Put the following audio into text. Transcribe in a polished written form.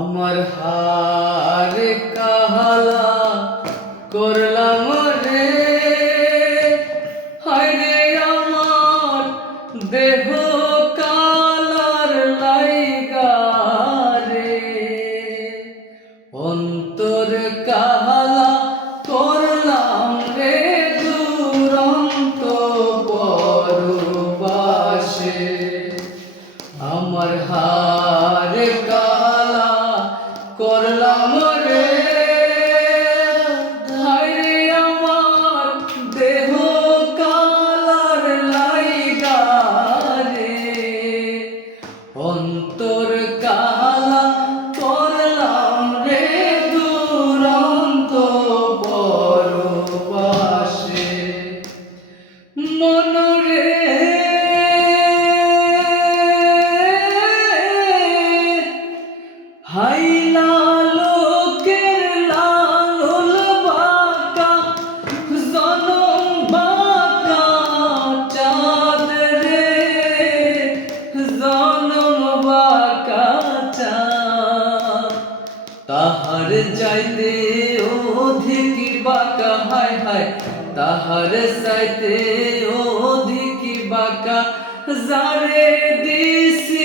আমার হার কাহালা করলাম রে, হায়রে আমার দেহ কালার লাইগা রে, অন্তর কাহালা করলাম রে দুরন্ত পরবাসে। আমার হার কালা করলাম রে, হায়রে আমার দেহ কালার লাইগা রে, অন্তর কালা করলাম রে দুরন্ত পরবাসে। মনরে হাইলা লোকের লালন বাঁকা, জনম বাঁকা চাঁদ রে, জনম বাঁকা চাঁদ। তাহার চাইতে অধিক বাঁকা, হায় হায় তাহার চাইতে অধিক বাঁকা যারে দিছি